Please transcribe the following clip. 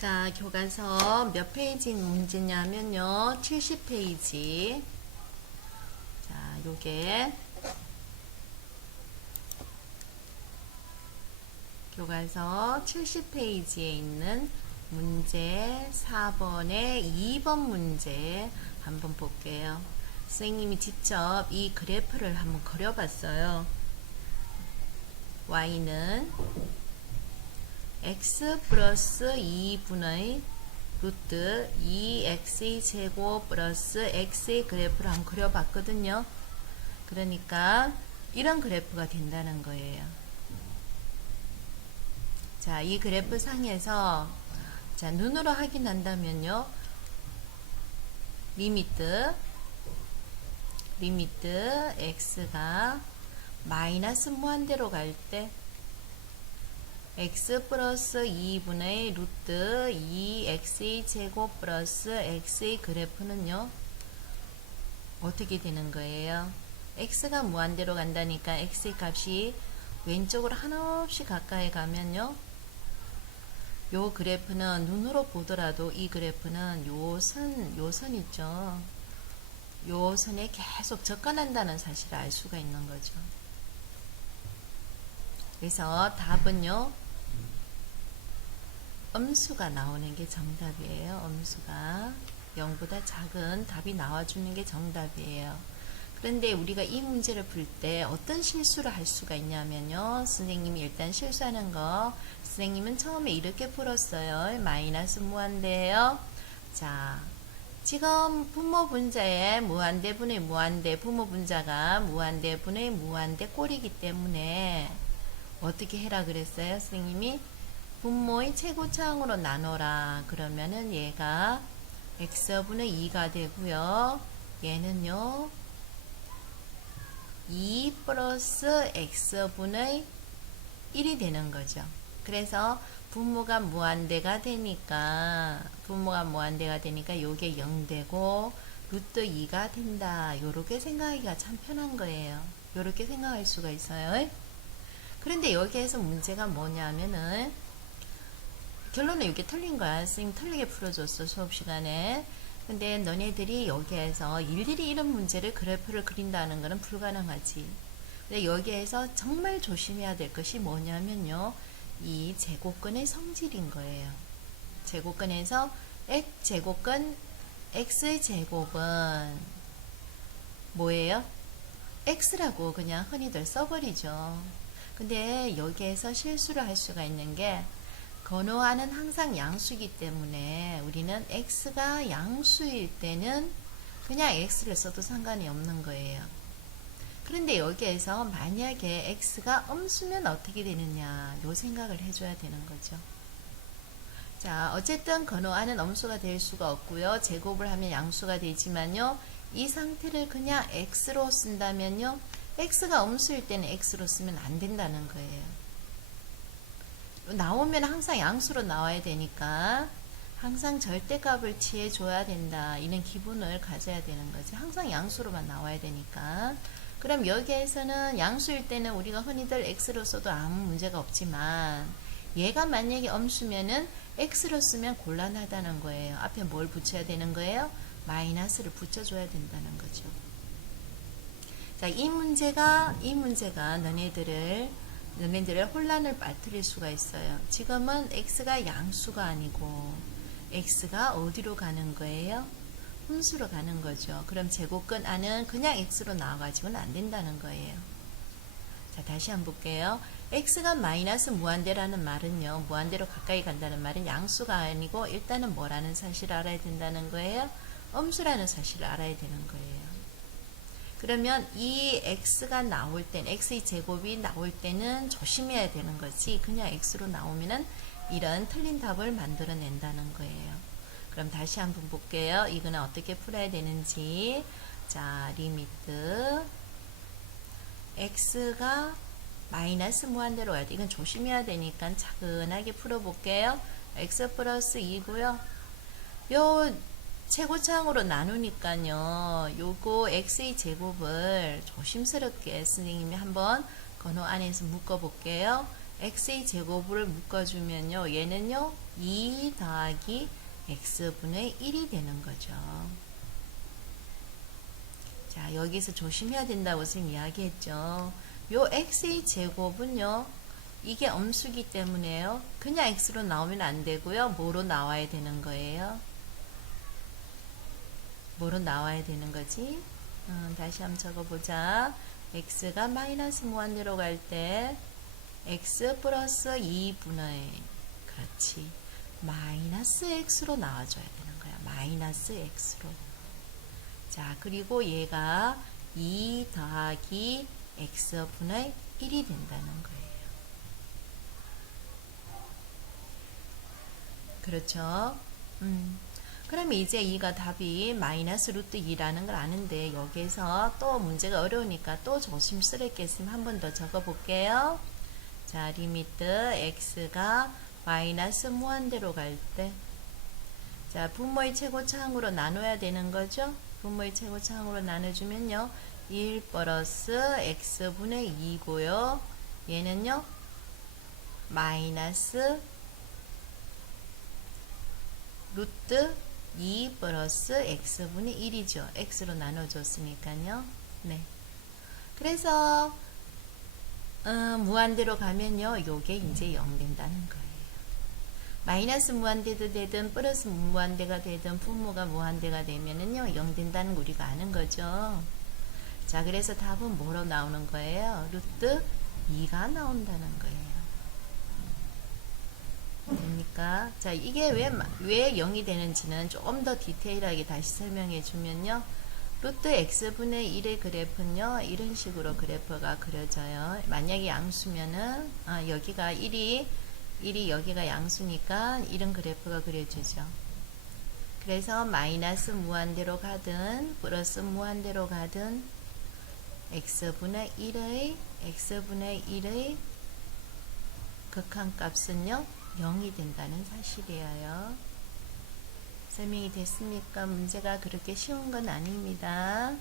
자, 교과서 몇 페이지 문제냐면요. 70페이지. 자, 요게 교과서 70페이지에 있는 문제 4번에 2번 문제 한번 볼게요. 선생님이 직접 이 그래프를 한번 그려봤어요. y는 x 플러스 2분의 루트 2x의 제곱 플러스 x의 그래프를 한번 그려봤거든요. 그러니까 이런 그래프가 된다는 거예요. 자, 이 그래프 상에서 자, 눈으로 확인한다면요. 리미트 x가 마이너스 무한대로 갈 때 x 플러스 2분의 루트 2x의 제곱 플러스 x의 그래프는요. 어떻게 되는 거예요? x가 무한대로 간다니까 x의 값이 왼쪽으로 한없이 가까이 가면요. 요 그래프는 눈으로 보더라도 이 그래프는 요 선 있죠. 요 선에 계속 접근한다는 사실을 알 수가 있는 거죠. 그래서 답은요. 음수가 나오는 게 정답이에요. 음수가 0보다 작은 답이 나와주는 게 정답이에요. 그런데 우리가 이 문제를 풀 때 어떤 실수를 할 수가 있냐면요. 선생님이 일단 실수하는 거, 선생님은 처음에 이렇게 풀었어요. 마이너스 무한대예요. 자, 지금 분모 분자에 무한대 분의 무한대, 부모 분자가 무한대 분의 무한대 꼴이기 때문에 어떻게 해라 그랬어요? 선생님이 분모의 최고차항으로 나눠라. 그러면은 얘가 x분의 2가 되고요. 얘는요. 2 플러스 x분의 1이 되는 거죠. 그래서 분모가 무한대가 되니까 요게 0 되고 루트 2가 된다. 요렇게 생각하기가 참 편한 거예요. 요렇게 생각할 수가 있어요. 그런데 여기에서 문제가 뭐냐면은 결론은 이렇게 틀린 거야. 선생님 틀리게 풀어줬어, 수업 시간에. 근데 너네들이 여기에서 일일이 이런 문제를 그래프를 그린다는 것은 불가능하지. 근데 여기에서 정말 조심해야 될 것이 뭐냐면요. 이 제곱근의 성질인 거예요. 제곱근에서 x제곱근 x의 제곱은 뭐예요? x라고 그냥 흔히들 써버리죠. 근데 여기에서 실수를 할 수가 있는 게 건호하는 항상 양수이기 때문에 우리는 x가 양수일 때는 그냥 x를 써도 상관이 없는 거예요. 그런데 여기에서 만약에 x가 음수면 어떻게 되느냐 요 생각을 해줘야 되는 거죠. 자, 어쨌든 건호하는 음수가 될 수가 없고요. 제곱을 하면 양수가 되지만요. 이 상태를 그냥 x로 쓴다면요. x가 음수일 때는 x로 쓰면 안 된다는 거예요. 나오면 항상 양수로 나와야 되니까 항상 절대값을 취해줘야 된다. 이런 기분을 가져야 되는 거지. 항상 양수로만 나와야 되니까. 그럼 여기에서는 양수일 때는 우리가 흔히들 x로 써도 아무 문제가 없지만 얘가 만약에 음수면은 x로 쓰면 곤란하다는 거예요. 앞에 뭘 붙여야 되는 거예요? 마이너스를 붙여줘야 된다는 거죠. 자, 이 문제가 너네들을 혼란을 빠뜨릴 수가 있어요. 지금은 x가 양수가 아니고 x가 어디로 가는 거예요? 음수로 가는 거죠. 그럼 제곱근 안은 그냥 x로 나와가지고는 안 된다는 거예요. 자, 다시 한번 볼게요. x가 마이너스 무한대라는 말은요. 무한대로 가까이 간다는 말은 양수가 아니고 일단은 뭐라는 사실을 알아야 된다는 거예요? 음수라는 사실을 알아야 되는 거예요. 그러면 이 x가 나올 때는 x의 제곱이 나올 때는 조심해야 되는 거지. 그냥 x로 나오면은 이런 틀린 답을 만들어낸다는 거예요. 그럼 다시 한번 볼게요. 이거는 어떻게 풀어야 되는지. 자, 리미트 x가 마이너스 무한대로 와야 돼. 이건 조심해야 되니까 차근하게 풀어볼게요. x 플러스 2고요. 요 최고차항으로 나누니까요. 요거 x의 제곱을 조심스럽게 선생님이 한번 건호 안에서 묶어 볼게요. x의 제곱을 묶어주면요. 얘는요. 2 더하기 x분의 1이 되는 거죠. 자, 여기서 조심해야 된다고 선생님 이야기했죠. 요 x의 제곱은요. 이게 엄수기 때문에요. 그냥 x로 나오면 안 되고요. 뭐로 나와야 되는 거예요? 뭐로 나와야 되는 거지? 다시 한번 적어보자. x가 마이너스 무한대로 갈 때 x 플러스 2분의 그렇지. 마이너스 x로 나와줘야 되는 거야. 마이너스 x로. 자, 그리고 얘가 2 더하기 x분의 1이 된다는 거예요. 그렇죠? 그러면 이제 이가 답이 마이너스 루트 2라는 걸 아는데 여기에서 또 문제가 어려우니까 또 조심스럽게 있으면 한 번 더 적어 볼게요. 자, 리미트 x가 마이너스 무한대로 갈 때, 자, 분모의 최고차항으로 나눠야 되는 거죠. 분모의 최고차항으로 나눠주면요. 1 플러스 x분의 2고요. 얘는요. 마이너스 루트 2 플러스 x분의 1이죠. x로 나눠줬으니까요. 네. 그래서 무한대로 가면요. 요게 이제 0 된다는 거예요. 마이너스 무한대도 되든 플러스 무한대가 되든 분모가 무한대가 되면은요. 0 된다는 거 우리가 아는 거죠. 자, 그래서 답은 뭐로 나오는 거예요? 루트 2가 나온다는 거예요. 됩니까? 자, 이게 왜 0이 되는지는 조금 더 디테일하게 다시 설명해 주면요. 루트 x분의 1의 그래프는요. 이런 식으로 그래프가 그려져요. 만약에 양수면은 여기가 1이 여기가 양수니까 이런 그래프가 그려지죠. 그래서 마이너스 무한대로 가든 플러스 무한대로 가든 x분의 1의 극한값은요. 0이 된다는 사실이에요. 설명이 됐습니까? 문제가 그렇게 쉬운 건 아닙니다.